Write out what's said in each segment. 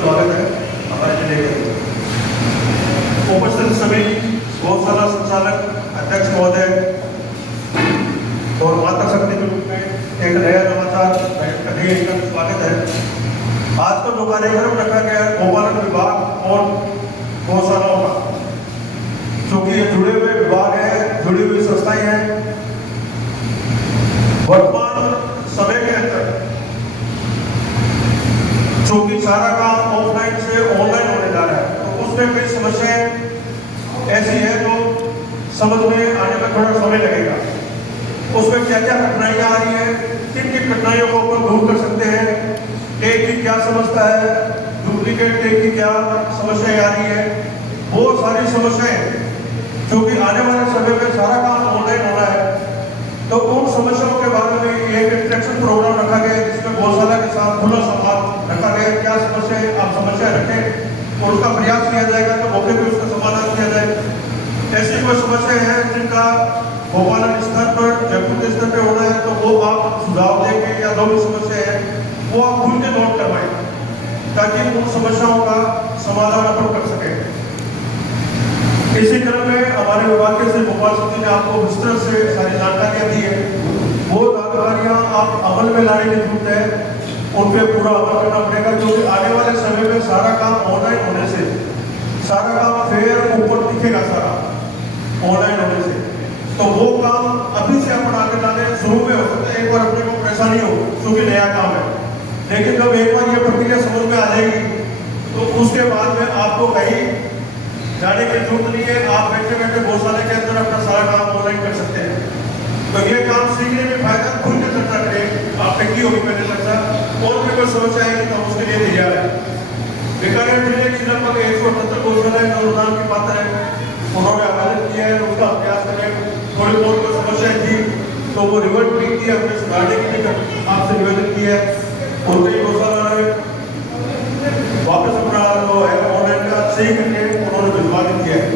स्वागत है हमारे जिले के उपस्थित सभी गौशाला संचालक, अध्यक्ष महोदय और माता शक्ति के रूप में एक नया नवाचार करने का स्वागत है। आज का जो कार्यक्रम रखा गया है गौपालन विभाग और गौशालाओं का, क्योंकि ये जुड़े हुए विभाग है, जुड़ी हुई संस्थाएं हैं। वर्तमान समय के अंदर क्योंकि सारा काम ऑफलाइन से ऑनलाइन होने जा रहा है, तो उसमें कई समस्याएं ऐसी है जो समझ में आने में थोड़ा समय लगेगा। उसमें क्या क्या कठिनाइयां आ रही है, किन किन कठिनाइयों को अपन दूर कर सकते हैं, टेक की क्या समस्या है, डुप्लीकेट टेक की क्या समस्याएं आ रही है, वो सारी समस्याएं क्योंकि आने वाले समय में सारा काम ऑनलाइन होना है, तो उन समस्याओं के बारे में एक इंटरेक्शन प्रोग्राम रखा गया जिसमें गौशाला के साथ खुला संवाद रखा गया। क्या समस्या है, आप समस्या रखें और उसका प्रयास किया जाएगा तो मौके पर उसका समाधान किया जाए। ऐसी कोई समस्या है जिनका गौपालन स्तर पर, जयपुर के स्तर पर होना है, तो वो आप सुझाव देंगे या जो भी समस्या है वो आप खुल के नोट करवाएं ताकि उन समस्याओं का समाधान अपन कर सकें। इसी क्रम में हमारे विभाग के श्री गोपाल सिंह जी ने आपको विस्तृत से सारी जानकारियां दी है। वो जानकारियां आप अमल में लाने की जरूरत है, उन पर पूरा अमल करना पड़ेगा, क्योंकि आने वाले समय में सारा काम ऑनलाइन होने से सारा काम फेयर ऊपर दिखेगा, सारा ऑनलाइन होने से, तो वो काम अभी से अपन आगे लाने शुरू में हो सकता है। एक बार अपने को परेशानी हो क्योंकि नया काम है, लेकिन जब एक बार ये प्रक्रिया समझ में आ जाएगी तो उसके बाद में आपको कहीं जाने की जरूरत नहीं है। आप बैठे बैठे गौशाला के अंदर अपना सारा काम ऑनलाइन कर सकते हैं। तो ये काम सीखने में फायदा, खुल के चर्चा करें। आपने की होगी पहले चर्चा, और भी कोई समस्या आएगी तो उसके लिए तैयार है। बीकानेर जिले की लगभग 178 गौशालाएं जो अनुदान की पात्र है, उन्होंने आवेदन किया है, उसका अभ्यास करें। थोड़ी बहुत कोई समस्या थी तो वो रिवर्ट भी किया, हमने सुधारने के लिए आपसे निवेदन किया है। और कई गौशाला वापस अपना जो है ऑनलाइन का सही करके उन्होंने भिजवा दिया है।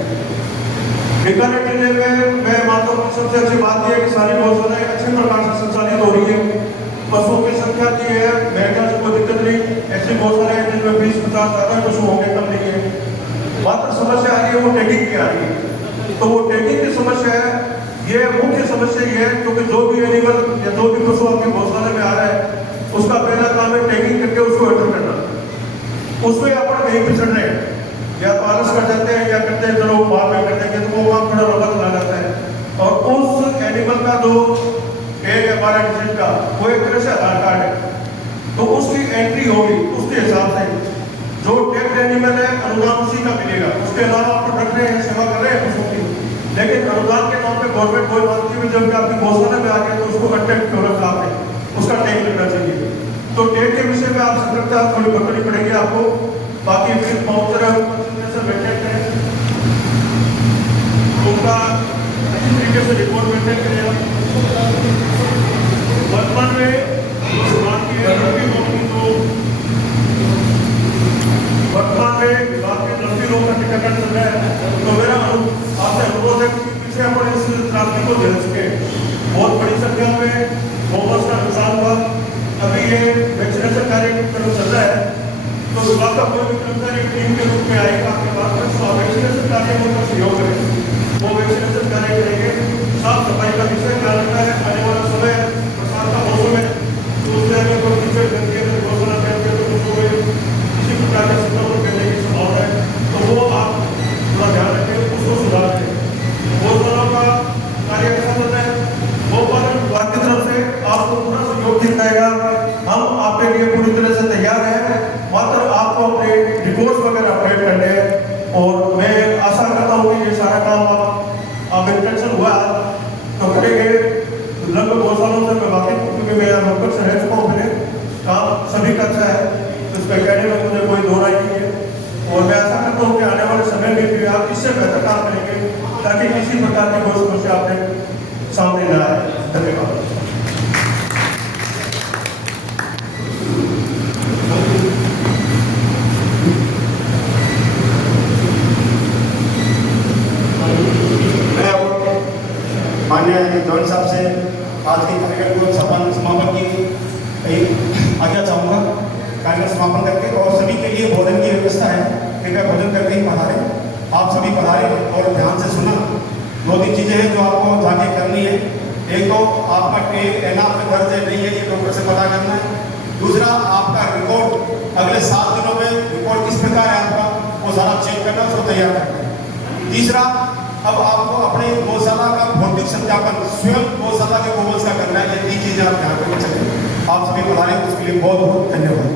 बीकानेर जिले में मैं मानता हूँ सबसे अच्छी बात यह है कि सारी गौशालाएं अच्छे प्रकार से संचालित हो रही है। पशुओं की संख्या की है, मेहनत से कोई दिक्कत नहीं। ऐसी गौशालाएं जिनमें 20-50 ज़्यादा पशु होंगे, कम नहीं है। मात्र समस्या आ रही है वो टैगिंग की आ रही है। तो वो टैगिंग की समस्या है, ये मुख्य समस्या ये है, क्योंकि जो भी एनिमल या जो भी पशु आपके गौशाला में आ रहा है उसका पहला काम है टैगिंग करके उसको एंटर करना। उसमें अपन कहीं पिछड़ रहे हैं, या तो आलस कर जाते हैं या करते हैं चलो बाद में कर देंगे, तो वो वहाँ थोड़ा रौला चला जाता है। और उस एनिमल का जो टैग है 12 डिजिट का, वो एक तरह से आधार कार्ड है, तो उसकी एंट्री होगी उसके हिसाब से जो टैग एनिमल है अनुदान उसी का मिलेगा। उसके अलावा आप रख रहे हैं, सेवा कर रहे हैं पशुओं की, लेकिन अनुदान के नाम पे गवर्नमेंट कोई मानती है जब आपकी गौशाला में आ गए तो उसको अटेम्प्ट क्यों रखा आपने, उसका टैग लगना चाहिए। तो टैग के विषय में आप सतर्कता थोड़ी बरतनी पड़ेगी आपको। बाकी फिर पहुंच बैठे हैं उनका अच्छी तरीके से रिपोर्ट मेंटेन करेगा। वर्तमान में विभाग की वर्तमान में विभाग के लंबी लोग का टीकाकरण चल रहा है, तो मेरा आपसे अनुरोध है कि पीछे अपन इस क्रांति को झेल सके। बहुत बड़ी संख्या में बोनस का नुकसान हुआ। अभी ये वैक्सीनेशन कार्यक्रम चल रहा है, तो विभाग का कोई भी कर्मचारी टीम के रूप में आएगा आपके पास में, तो वैक्सीनेशन कार्य में उनका सहयोग करें। वो वैक्सीनेशन कार्य करेंगे। साफ सफाई का विषय क्या रहता है, आने वाला समय बरसात का मौसम है, तो उससे अगर कोई कीचड़ गंदगी अगर गौशाला में तो किसी प्रकार का संक्रमण करने की संभावना है, तो वो आप थोड़ा ध्यान रखें, उसको सुधार करें। गौशाला का कार्य कैसा चल रहा है, गौपालन विभाग की तरफ से आपको पूरा सहयोग दिया जाएगा। हम आपके लिए पूरी तरह से तैयार हैं, मात्र आपको अपने रिपोर्ट्स वगैरह अपडेट करने हैं। और मैं आशा करता हूँ कि ये सारा काम आप इंस्ट्रक्शन हुआ तो करेंगे। लगभग गौशालों से मैं वाकिफ हूँ, क्योंकि मैं लोकल से रह चुका हूँ, मेरे काम सभी का अच्छा है, तो इस पर कहने में मुझे कोई दो राय नहीं है। और मैं आशा करता हूँ कि आने वाले समय में भी आप इससे बेहतर काम करेंगे ताकि किसी प्रकार की कोई समस्या आपने सामने न आए। धन्यवाद। माननीय जॉन साहब से आज के कार्यक्रम को समापन की आज्ञा चाहूँगा। कार्यक्रम समापन करके और सभी के लिए भोजन कृपया भोजन करके ही पधारे। आप सभी पधारे और ध्यान से सुना। 2-3 चीज़ें हैं जो आपको जाके करनी है। एक तो आपका एनआफ में दर्ज है नहीं है, ये डॉक्टर से पता करना है। दूसरा, आपका रिपोर्ट अगले 7 दिनों में रिपोर्ट किस प्रकार है आपका, वो सारा चेक करना, उसको तैयार करना है। तीसरा, अब आपको अपने गौशाला का भौतिक सत्यापन स्वयं गौशाला के गोवंश का करना है। ये 3 चीज़ें आप ध्यान रखना चाहिए। आप सभी पधारे, उसके लिए बहुत बहुत धन्यवाद।